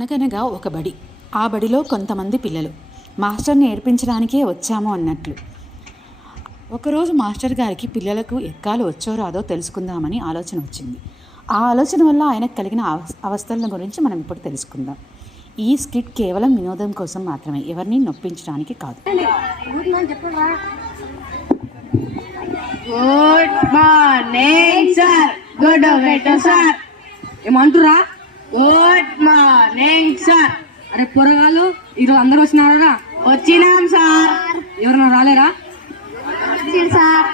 అనగనగా ఒక బడి. ఆ బడిలో కొంతమంది పిల్లలు మాస్టర్ని ఏడిపించడానికే వచ్చాము అన్నట్లు. ఒకరోజు మాస్టర్ గారికి పిల్లలకు ఎక్కాలు వచ్చో రాదో తెలుసుకుందామని ఆలోచన వచ్చింది. ఆ ఆలోచన వల్ల ఆయనకు కలిగిన అవస్థల గురించి మనం ఇప్పుడు తెలుసుకుందాం. ఈ స్కిట్ కేవలం వినోదం కోసం మాత్రమే, ఎవరిని నొప్పించడానికి కాదు. Good morning sir. గుడ్ వెటర్ సార్. ఏమంటురా? Good morning sir. అరే పొరగాలు, ఈరోజు అందరూ వచ్చినారా? వచ్చినాం సార్. ఎవరన్నా రాలేరా? సార్.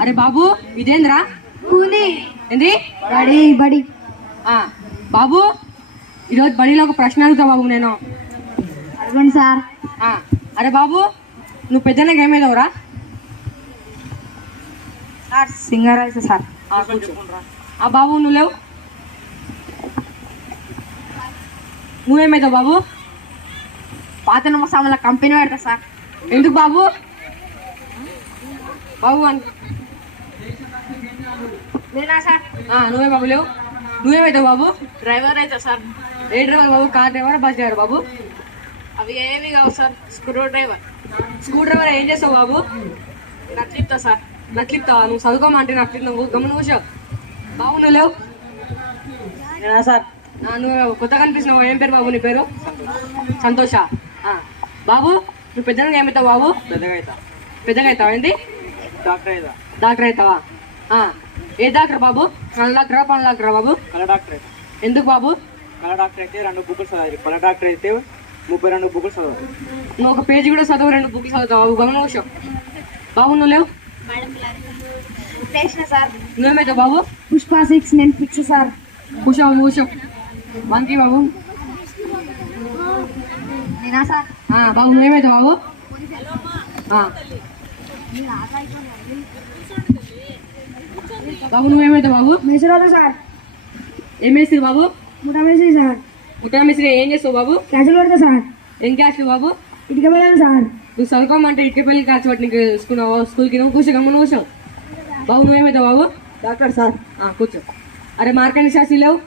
అరే బాబు, ఇదేంద్రా? ఏంది? బడి. బాబు, ఈరోజు బడిలో ఒక ప్రశ్న అడుగుతా బాబు. నేను అడగండి సార్. అరే బాబు, నువ్వు పెద్దనగా ఏమేదవురా? సార్ సింగర్ అయితే సార్. బాబు నువ్వు లేవు. నువ్వేమవుతావు బాబు? పాత నమ్మసాల కంపెనీ పెడతా సార్. ఎందుకు బాబు? బాబు నేనా సార్? నువ్వే బాబు లేవు. నువ్వేమవుతావు బాబు? డ్రైవర్ అయితే సార్. ఏ డ్రైవర్ బాబు? కార్ డ్రైవర్, బస్ డ్రైవర్ బాబు? అవి ఏమి కావు sir. Screw driver. Screw driver ఏం చేస్తావు బాబు? నట్లిప్తా సార్. నట్లిప్తావా? నువ్వు చదువుకోమంటే నట్లి నువ్వు గమనం కూర్చోవు బాబు. నువ్వు లేవు సార్. నువ్వు కొత్తగా కనిపిస్తున్నావు. ఏం పేరు బాబు నీ పేరు? సంతోష. బాబు నువ్వు పెద్దగా ఏమవుతావు బాబు? పెద్దగా అవుతావా? ఏంటి? డాక్టర్ అవుతావా? ఏ డాక్టర్ బాబు? కళ్ళ డాక్టరా, పళ్ళ డాక్టరా బాబు? కళ్ళ డాక్టర్ అయితే. ఎందుకు బాబు? కళ్ళ డాక్టర్ అయితే 2 బుక్లు చదవాలి. పళ్ళ డాక్టర్ అయితే 32 బుక్లు చదవాలి. నువ్వు ఒక పేజీ కూడా చదువు, 2 బుక్లు చదువుతావు బాబు. గమనం కూర్చో బాబు. నువ్వు లేవు. నువ్వేమవుతావు బాబు? పుష్ప 6 నేను ఫిక్స్ సార్. కూర్చో కూర్చో. మనకి బాబు నేనా సార్? బాబు నువ్వేమవుతావు బాబు? బాబు నువ్వేమవుతావు బాబు? మేసరాలు సార్. ఏం వేస్తారు బాబు? ముఠా మేస్త్రి సార్. ముట్టా మిస్త్రీ. ఏం చేస్తావు బాబు? క్యాచులు పెడతా సార్. ఏం క్యాస్ట్ బాబు? ఇటుక వెళ్ళాను సార్. నువ్వు చదువుకోమంటే ఇటుక పెళ్ళి కాల్చి పట్టి నీకు స్కూల్కి నువ్వు కూర్చో. గమ్మున కూర్చో బాబు. నువ్వేమవుతావు బాబు? Doctor sir. కూర్చో. అరే మార్కండి శాస్త్రి లేవు.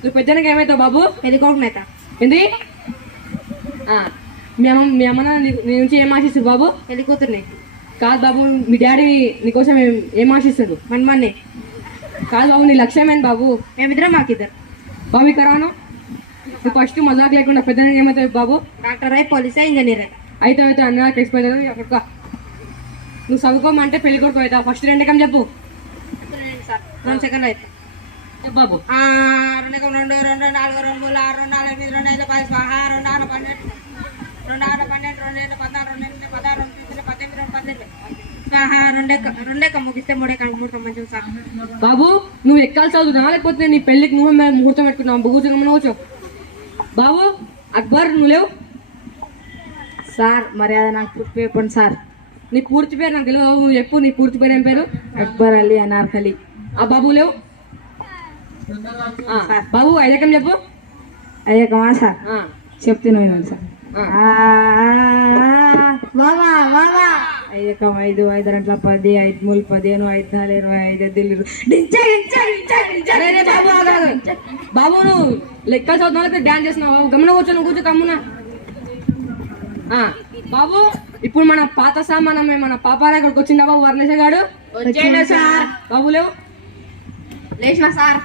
నువ్వు పెద్దనకి ఏమవుతావు బాబు? పెళ్ళికొడుకు నేత. ఏంది? మీ అమ్మ నీ నుంచి ఏం ఆశిస్తుంది బాబు? పెళ్లి కూతుర్ని. కాదు బాబు, మీ డాడీ నీకోసం ఏం ఆశిస్తాడు? మన్మన్నే. కాదు బాబు, నీ లక్ష్యం ఏంటి బాబు? మేమిద్దరం మాకిద్దరు. బాబు ఇక్కడ రాను. నువ్వు ఫస్ట్ మజాక్ లేకుండా పెద్దనకి ఏమవుతావు బాబు? డాక్టర్ అయి, పోలీసే, ఇంజనీర్. అయితే అన్న ఎక్స్పైర్ అక్కడికా. నువ్వు చదువుకోమంటే పెళ్లి కొడుకు అవుతావు. ఫస్ట్ 2 ఎకం చెప్పు సార్. 2 సెకండ్ అయితే బాబు. 2 ఎకం 2 2 4 2 3 6 2 4 8 2 5 10 2 6 2 6 12 2 6 12 2 7 16 2 8 16 2 18 2 ఎకం ముగిస్తే 3 ఎకం ముహూర్తం మంచిది సార్. బాబు నువ్వు ఎక్కాలి చదువుతున్నావా లేకపోతే నీ పెళ్లికి నువ్వు ముహూర్తం పెట్టుకున్నావు? కూర్చోమని కూర్చో బాబు. అక్బర్ నువ్వు లేవు. సార్ మర్యాద నాకు పూర్తి చెప్పండి సార్. నీ పూర్తి పేరు నాకు తెలియదు. నువ్వు చెప్పు. నీ పూర్తి పేరు ఏం పేరు? అక్బర్ అలీ అనార్కలి. బాబు లేవు. బాబు 5 ఎకం చెప్పు. అయ్యకమా సార్? చెప్తున్నాను సార్. అయ్యకం 5 5 2 10 5 3 15 5 4 25 5 బాబు నువ్వు లెక్క చదువుతున్నా డాన్స్ చేస్తున్నావు. గమనం కూర్చో. నువ్వు కూర్చో కమ్మునా. బాబు ఇప్పుడు మన పాత సామానమే మన పాపారా ఇక్కడికి వచ్చిందా బాబు? వరలేస గాడు వచ్చేయండి సార్. బాబు లేవు. లేచిన సార్.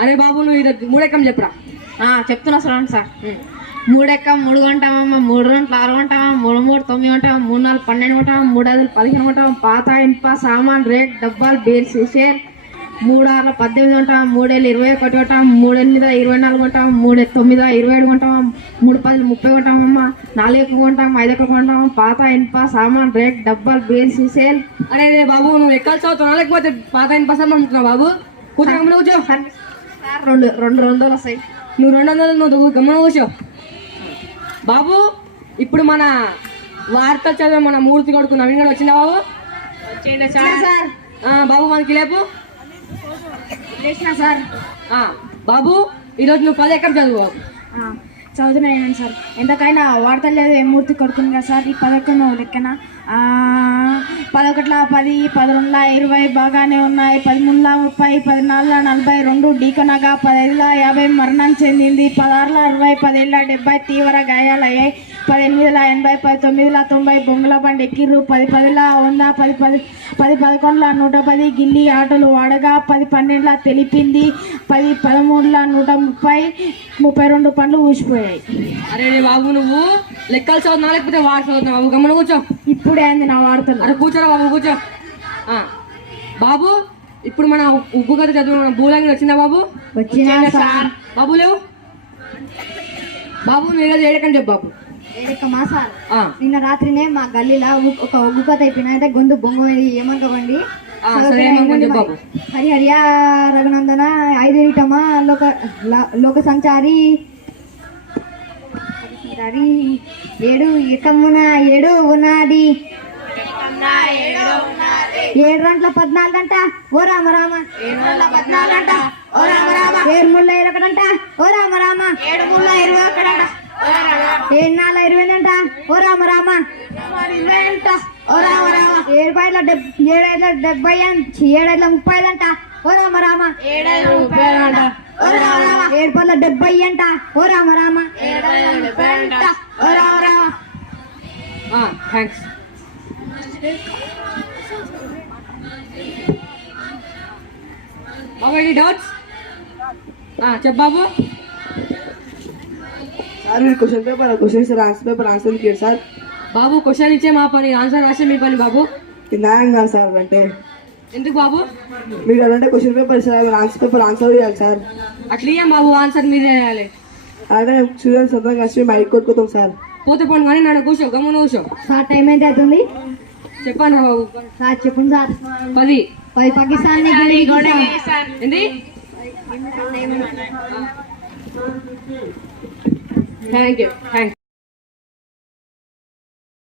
అరే బాబు నువ్వు ఇది 3 ఎకం చెప్పురా. చెప్తున్నా చూడండి సార్. 3 ఎకం 3 కొంటామమ్మా, 3 2 6 కొంటామా, 3 3 9 కొంటామా, 3 4 12 కొంటామా, 3 5 15 కొంటామా, పాత ఇనుప సామాన్ రేట్ డబ్బాలు బేర్ సీసేల్ 3 6 18 కొంటామా, 3 7 21 కొంటామా, 3 8 24 కొంటామా, 3 9 27 కొంటామా, 3 10 30 కొంటామమ్మా, 4 ఎకం కొంటామా, 5 ఎకం కొంటామా, పాత ఇనుప సామాన్ రేట్ డబ్బాలు బేర్ సీసేల్. అరే బాబు నువ్వు ఎక్కాలి చదువుతున్నావు లేకపోతే పాత ఇనుప సామాన్ అమ్ముతున్నావు బాబు? కూర్చో గమనం కూర్చో. సార్ 200 వస్తాయి. నువ్వు 200 నువ్వు గమనం కూర్చో బాబు. ఇప్పుడు మన వార్త చదివే మన మూర్తి కొడుకు నవీన్ గడు వచ్చిందా బాబు? వచ్చేయండి సార్. బాబు మనకి లేపు. లేచిన సార్. బాబు ఈరోజు నువ్వు 10 ఎకరం చదువు బాబు. చదువుతున్నాను సార్. ఎంతకైనా వార్తలు లేదు ఏ మూర్తి కొడుకుని కదా సార్. ఈ 10 ఎకరం లెక్కన 11 10 11 20 బాగానే ఉన్నాయి. 13 30 14 42 ఢీకొనగా 15 50 మరణం చెందింది. 16 60 17 70 తీవ్ర గాయాలయ్యాయి. 18 80 19 90 బొంగుల బండి ఎక్కిర్రు. 10 10 100 10 11 110 గిల్లి ఆటలు వాడగా 10 12 తెలిపింది. 10 13 130 32 పండ్లు ఊసిపోయాయి. అరే రే బాబు, నువ్వు లెక్కలు చదువుతున్నావు లేకపోతే వాడు చదువుతున్నావు బాబు? గమనం కూర్చో. ఇప్పుడే అంది నా వార్తలు. అరే కూర్చోరా బాబు, కూర్చో. బాబు, ఇప్పుడు మన ఉప్పు కథ చదువు భూలంగి వచ్చిందా బాబు? వచ్చినా సార్. బాబు లేవు బాబు, నువ్వు ఈరోజు ఏడకండి చెప్పు బాబు. మా సార్ ఆ, నిన్న రాత్రినే మా గల్లీలో ఒక ఒగ్గు కథ అయిపోయినా అయితే గొంతు బొంగ ఏమంటావండి? సరే ఏమనుకోని చెప్పు బాబు. హరిహరియా రఘునందన 5 ఇటమా లోక సంచారి 7 ఏకమున 7 ఉన్నది 7 గంటల 14 గంట ఓ రామ రామ 7 గంటల 14 గంట ఓ రామ రామ 7 ముళ్ళ 21 గంట ఓ రామ రామ 7 ముళ్ళ 21 గంట 7 నాలుగు 20 గంట ఓ రామ రామ 20 గంట ఓ రామ రామ 7 5 70 7 30 గంట ఓ రామ రామ 7 30 గంట ఓ రామ రామ 7 70 గంట ఓ రామ రామ 7 గంట ఓ రామ రామ. థ్యాంక్స్. బాబు ఎనీ డౌట్స్? చెప్పు బాబు. సార్ మీరు question paper answer paper answer ఇచ్చారు సార్. బాబు క్వశ్చన్ ఇచ్చే మా పని, ఆన్సర్ రాసే మీ పని బాబు. ఇది న్యాయం కాదు సార్. అంటే ఎందుకు బాబు? మీరు అంటే question paper sir, answer paper answer చేయాలి సార్. అట్లా ఏం బాబు, ఆన్సర్ మీరే చేయాలి. అంటే స్టూడెంట్స్ అంతా కలిసి మైక్ కొట్టుకుతాం సార్. పోతే పోను కానీ నన్ను కూర్చో, గమ్మున కూర్చో. సార్ టైం ఎంత అవుతుంది? చెప్పండి బాబు. సార్ చెప్పండి సార్. 10. పాకిస్తాన్ ఏంది? Thank you. థ్యాంక్స్.